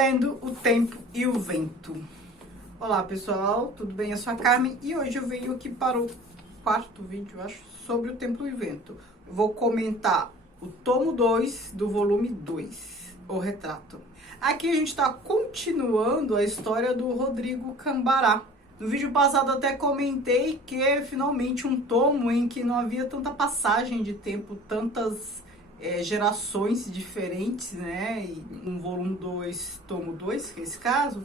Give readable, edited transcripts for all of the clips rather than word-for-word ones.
Lendo o Tempo e o Vento. Olá pessoal, tudo bem? Eu sou a Carmen e hoje eu venho aqui para o quarto vídeo, acho, sobre o Tempo e o Vento. Eu vou comentar o tomo 2 do volume 2, O Retrato. Aqui a gente está continuando a história do Rodrigo Cambará. No vídeo passado até comentei que é finalmente um tomo em que não havia tanta passagem de tempo, tantas gerações diferentes, né? E um volume 2, tomo 2, que é esse caso.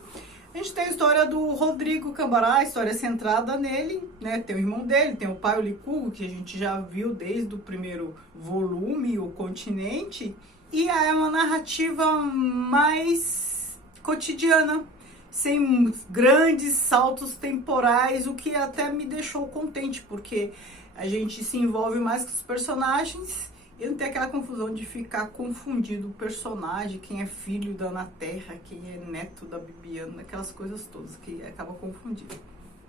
A gente tem a história do Rodrigo Cambará, a história centrada nele, né? Tem o irmão dele, tem o pai, o Licurgo, que a gente já viu desde o primeiro volume, O Continente. E é uma narrativa mais cotidiana, sem grandes saltos temporais, o que até me deixou contente, porque a gente se envolve mais com os personagens e não tem aquela confusão de ficar confundido o personagem, quem é filho da Ana Terra, quem é neto da Bibiana, aquelas coisas todas que acaba confundindo.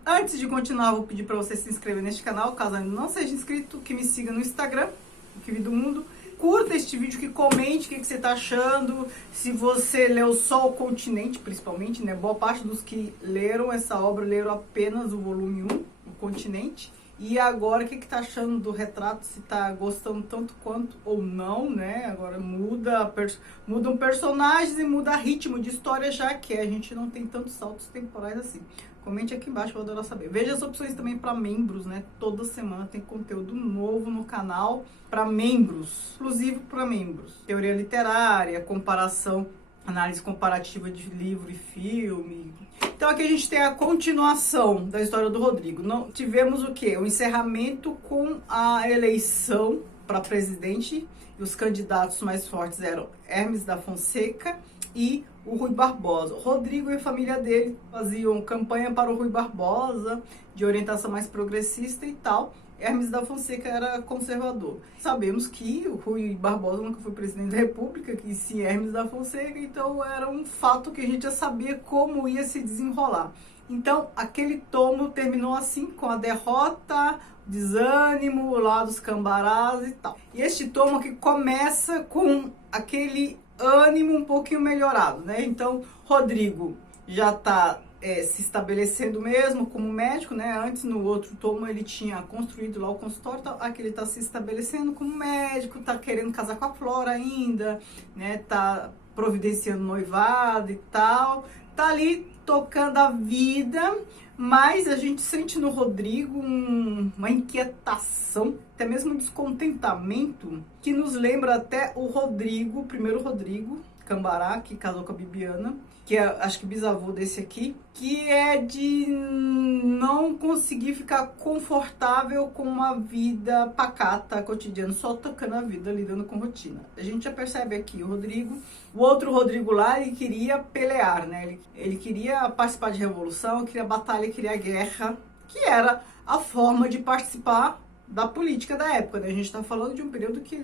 Antes de continuar, vou pedir para você se inscrever neste canal, caso ainda não seja inscrito, que me siga no Instagram, o Que Vi do Mundo. Curta este vídeo, que comente o que você está achando, se você leu só O Continente, principalmente, né? Boa parte dos que leram essa obra leram apenas o volume 1, O Continente. E agora, o que está achando do retrato, se está gostando tanto quanto ou não, né? Agora mudam personagens e muda ritmo de história, já que a gente não tem tantos saltos temporais assim. Comente aqui embaixo, vou adorar saber. Veja as opções também para membros, né? Toda semana tem conteúdo novo no canal para membros, exclusivo para membros. Teoria literária, comparação, análise comparativa de livro e filme. Então aqui a gente tem a continuação da história do Rodrigo. Não, tivemos o quê? O encerramento com a eleição para presidente. E os candidatos mais fortes eram Hermes da Fonseca e o Rui Barbosa. O Rodrigo e a família dele faziam campanha para o Rui Barbosa, de orientação mais progressista e tal. Hermes da Fonseca era conservador. Sabemos que o Rui Barbosa nunca foi presidente da República, que sim Hermes da Fonseca, então era um fato que a gente já sabia como ia se desenrolar. Então, aquele tomo terminou assim, com a derrota, desânimo lá dos cambarás e tal. E este tomo que começa com aquele ânimo um pouquinho melhorado, né? Então, Rodrigo já está se estabelecendo mesmo como médico, né? Antes, no outro tomo, ele tinha construído lá o consultório, então, aqui ele está se estabelecendo como médico, está querendo casar com a Flora ainda, né? Tá providenciando noivado e tal, tá ali tocando a vida, mas a gente sente no Rodrigo uma inquietação, até mesmo um descontentamento, que nos lembra até o Rodrigo, o primeiro Rodrigo Cambará, que casou com a Bibiana, que é, acho que bisavô desse aqui, que é de não conseguir ficar confortável com uma vida pacata, cotidiana, só tocando a vida, lidando com rotina. A gente já percebe aqui o Rodrigo, o outro Rodrigo lá, ele queria pelear, né? Ele queria participar de revolução, queria batalha, queria guerra, que era a forma de participar da política da época, né? A gente está falando de um período que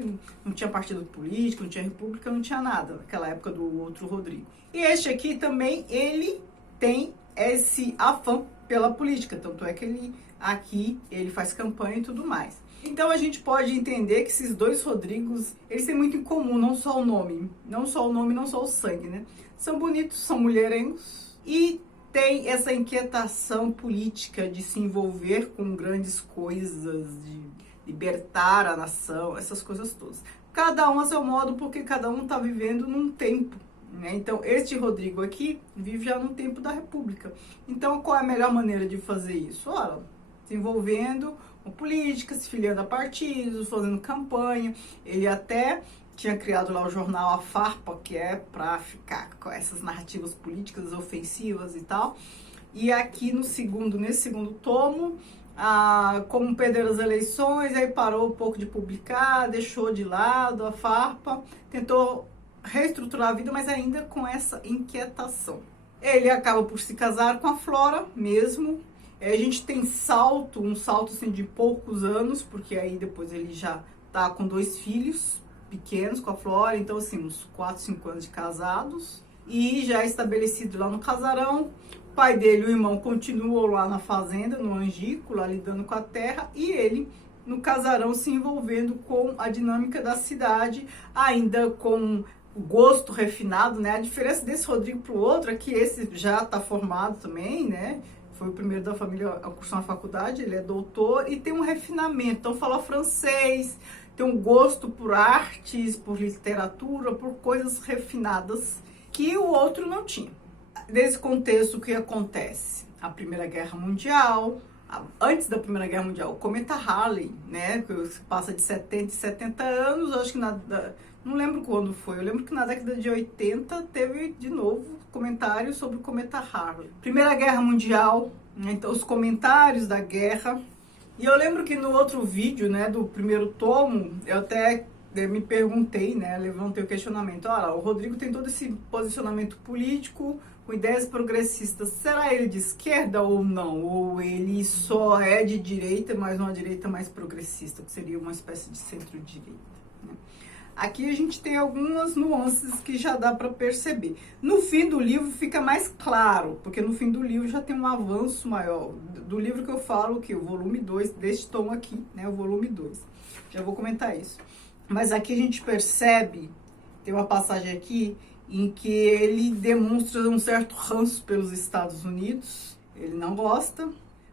não tinha partido político, não tinha república, não tinha nada, naquela época do outro Rodrigo. E este aqui também, ele tem esse afã pela política, tanto é que ele faz campanha e tudo mais. Então a gente pode entender que esses dois Rodrigos, eles têm muito em comum, não só o nome, não só o sangue, né? São bonitos, são mulherengos e tem essa inquietação política de se envolver com grandes coisas, de libertar a nação, essas coisas todas. Cada um a seu modo, porque cada um está vivendo num tempo, né? Então, este Rodrigo aqui vive já no tempo da República. Então, qual é a melhor maneira de fazer isso? Olha, se envolvendo com política, se filiando a partidos, fazendo campanha. Ele até tinha criado lá o jornal A Farpa, que é para ficar com essas narrativas políticas ofensivas e tal. E aqui nesse segundo tomo, como perderam as eleições, aí parou um pouco de publicar, deixou de lado a Farpa, tentou reestruturar a vida, mas ainda com essa inquietação. Ele acaba por se casar com a Flora mesmo. A gente tem um salto assim, de poucos anos, porque aí depois ele já tá com 2 filhos pequenos com a Flora, então assim, uns 4, 5 anos de casados, e já estabelecido lá no casarão. O pai dele e o irmão continuam lá na fazenda, no Angico, lá lidando com a terra, e ele no casarão se envolvendo com a dinâmica da cidade, ainda com o gosto refinado, né? A diferença desse Rodrigo para o outro é que esse já está formado também, né? Foi o primeiro da família a cursar na faculdade, ele é doutor e tem um refinamento. Então fala francês, tem um gosto por artes, por literatura, por coisas refinadas que o outro não tinha. Nesse contexto, o que acontece? A Primeira Guerra Mundial, antes da Primeira Guerra Mundial, o cometa Halley, né? Que passa de 70 e 70 anos, acho que não lembro quando foi, eu lembro que na década de 80 teve de novo comentários sobre o cometa Halley. Primeira Guerra Mundial, né, então os comentários da guerra. E eu lembro que no outro vídeo, né, do primeiro tomo, eu até me perguntei, né, levantei o questionamento, olha, o Rodrigo tem todo esse posicionamento político, com ideias progressistas, será ele de esquerda ou não? Ou ele só é de direita, mas uma direita mais progressista, que seria uma espécie de centro-direita, né? Aqui a gente tem algumas nuances que já dá para perceber. No fim do livro fica mais claro, porque no fim do livro já tem um avanço maior. Do livro que eu falo, que o volume 2, deste tom aqui, né, o volume 2. Já vou comentar isso. Mas aqui a gente percebe, tem uma passagem aqui, em que ele demonstra um certo ranço pelos Estados Unidos. Ele não gosta,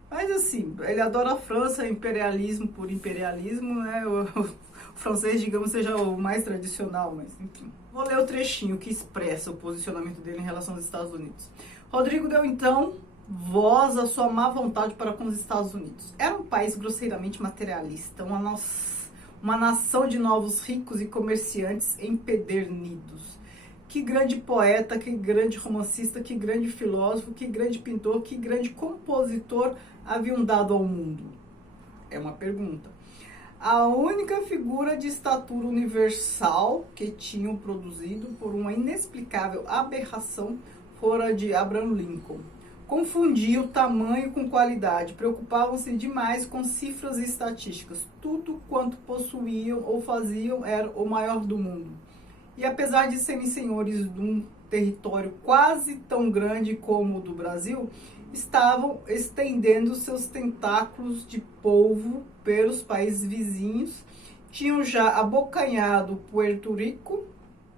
mas assim, ele adora a França, imperialismo por imperialismo, né? O francês, digamos, seja o mais tradicional, mas enfim. Vou ler o trechinho que expressa o posicionamento dele em relação aos Estados Unidos. Rodrigo deu, então, voz à sua má vontade para com os Estados Unidos. Era um país grosseiramente materialista, uma nação de novos ricos e comerciantes empedernidos. Que grande poeta, que grande romancista, que grande filósofo, que grande pintor, que grande compositor haviam dado ao mundo? É uma pergunta. A única figura de estatura universal que tinham produzido por uma inexplicável aberração fora de Abraham Lincoln. Confundiam tamanho com qualidade, preocupavam-se demais com cifras e estatísticas. Tudo quanto possuíam ou faziam era o maior do mundo. E apesar de serem senhores de um território quase tão grande como o do Brasil, estavam estendendo seus tentáculos de polvo pelos países vizinhos, tinham já abocanhado Puerto Rico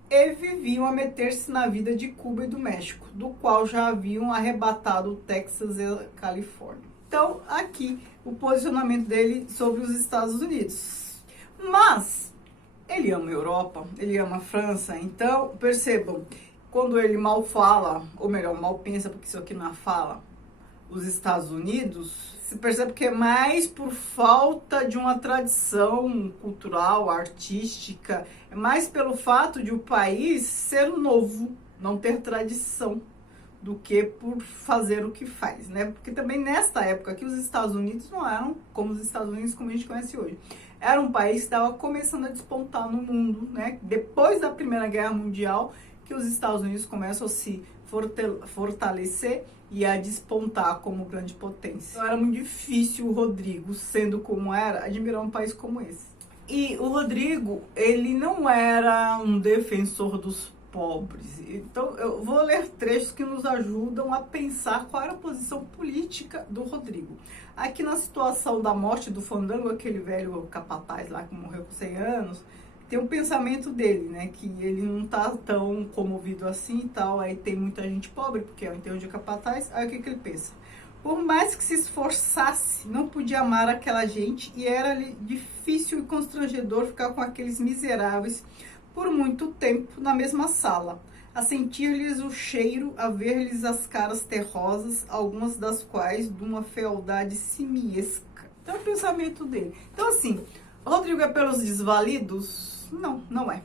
e viviam a meter-se na vida de Cuba e do México, do qual já haviam arrebatado o Texas e a Califórnia. Então, aqui, o posicionamento dele sobre os Estados Unidos. Mas ele ama a Europa, ele ama a França, então percebam, quando ele mal fala, ou melhor, mal pensa, porque isso aqui não é fala, os Estados Unidos, se percebe que é mais por falta de uma tradição cultural, artística, é mais pelo fato de o país ser novo, não ter tradição, do que por fazer o que faz, né? Porque também nesta época aqui os Estados Unidos não eram como os Estados Unidos como a gente conhece hoje. Era um país que estava começando a despontar no mundo, né? Depois da Primeira Guerra Mundial, que os Estados Unidos começam a se fortalecer e a despontar como grande potência. Então era muito difícil o Rodrigo, sendo como era, admirar um país como esse. E o Rodrigo, ele não era um defensor dos pobres. Então eu vou ler trechos que nos ajudam a pensar qual era a posição política do Rodrigo. Aqui na situação da morte do Fandango, aquele velho capataz lá que morreu com 100 anos, tem um pensamento dele, né, que ele não tá tão comovido assim e tal, aí tem muita gente pobre, porque é o enterro de capataz, aí o que ele pensa? Por mais que se esforçasse, não podia amar aquela gente e era-lhe difícil e constrangedor ficar com aqueles miseráveis por muito tempo na mesma sala, a sentir-lhes o cheiro, a ver-lhes as caras terrosas, algumas das quais de uma fealdade simiesca. Então é o pensamento dele. Então assim, Rodrigo é pelos desvalidos? Não, não é.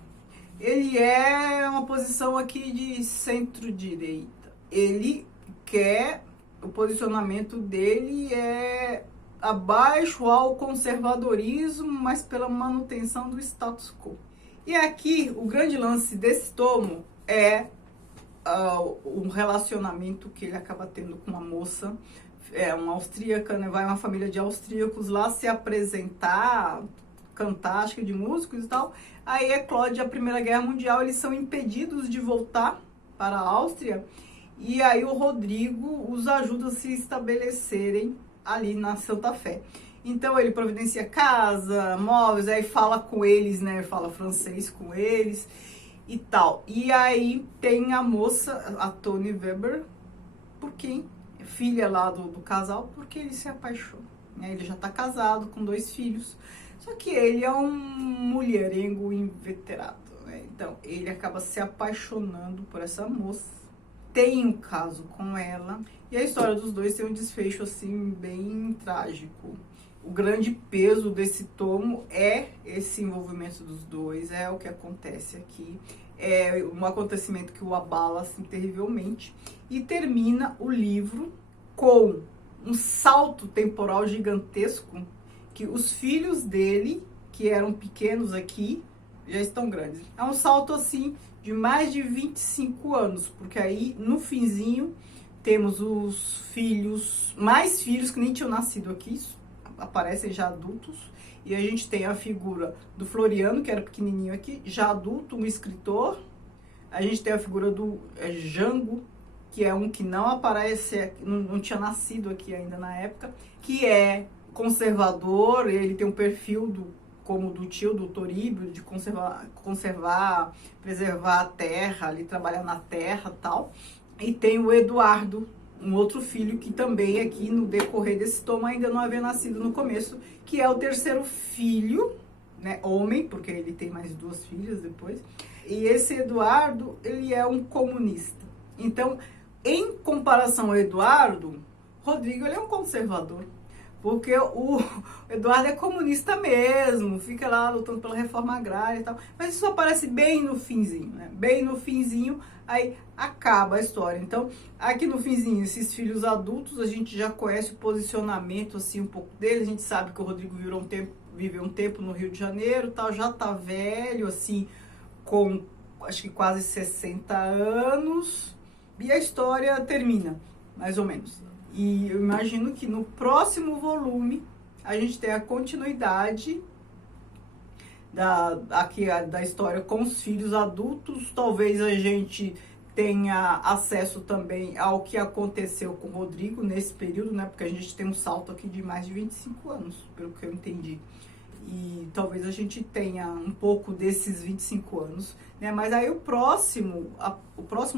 Ele é uma posição aqui de centro-direita. Ele quer, o posicionamento dele é abaixo ao conservadorismo, mas pela manutenção do status quo. E aqui, o grande lance desse tomo é um relacionamento que ele acaba tendo com uma moça, uma austríaca, né? Vai uma família de austríacos lá se apresentar, cantar, acho que de músicos e tal. Aí eclode a Primeira Guerra Mundial, eles são impedidos de voltar para a Áustria, e aí o Rodrigo os ajuda a se estabelecerem ali na Santa Fé. Então ele providencia casa, móveis, aí fala com eles, né? Fala francês com eles. e tal. E aí tem a moça, a Toni Weber, por quem? Filha lá do casal, porque ele se apaixona. Né? Ele já tá casado com 2 filhos, só que ele é um mulherengo inveterado. Né? Então ele acaba se apaixonando por essa moça, tem um caso com ela, e a história dos dois tem um desfecho assim bem trágico. O grande peso desse tomo é esse envolvimento dos dois, é o que acontece aqui. É um acontecimento que o abala assim, terrivelmente. E termina o livro com um salto temporal gigantesco, que os filhos dele, que eram pequenos aqui, já estão grandes. É um salto assim de mais de 25 anos, porque aí no finzinho temos os filhos, mais filhos que nem tinham nascido aqui, aparecem já adultos, e a gente tem a figura do Floriano, que era pequenininho aqui, já adulto, um escritor. A gente tem a figura do Jango, que é um que não aparece, não tinha nascido aqui ainda na época, que é conservador, ele tem um perfil como do tio, do Toribio, de conservar, preservar a terra, ali, trabalhar na terra e tal. E tem o Eduardo, um outro filho que também aqui no decorrer desse tomo ainda não havia nascido no começo, que é o terceiro filho, né, homem, porque ele tem mais 2 filhas depois. E esse Eduardo, ele é um comunista. Então, em comparação ao Eduardo, Rodrigo, ele é um conservador. Porque o Eduardo é comunista mesmo, fica lá lutando pela reforma agrária e tal. Mas isso aparece bem no finzinho, né? Bem no finzinho, aí acaba a história. Então, aqui no finzinho, esses filhos adultos, a gente já conhece o posicionamento, assim, um pouco dele. A gente sabe que o Rodrigo viveu um tempo no Rio de Janeiro, tal, já tá velho, assim, com, acho que quase 60 anos. E a história termina, mais ou menos. E eu imagino que no próximo volume a gente tem a continuidade da história com os filhos adultos. Talvez a gente tenha acesso também ao que aconteceu com o Rodrigo nesse período, né? Porque a gente tem um salto aqui de mais de 25 anos, pelo que eu entendi. E talvez a gente tenha um pouco desses 25 anos, né? Mas aí o próximo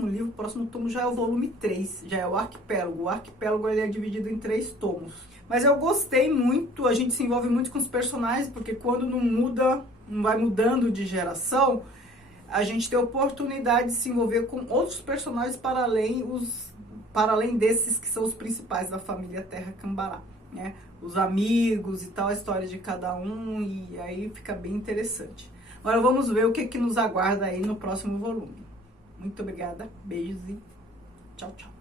livro, o próximo tomo já é o volume 3, já é o Arquipélago. O Arquipélago ele é dividido em 3 tomos. Mas eu gostei muito, a gente se envolve muito com os personagens, porque quando não vai mudando de geração, a gente tem a oportunidade de se envolver com outros personagens para além desses que são os principais da família Terra Cambará, né? Os amigos e tal, a história de cada um, e aí fica bem interessante. Agora vamos ver o que nos aguarda aí no próximo volume. Muito obrigada, beijos e tchau, tchau.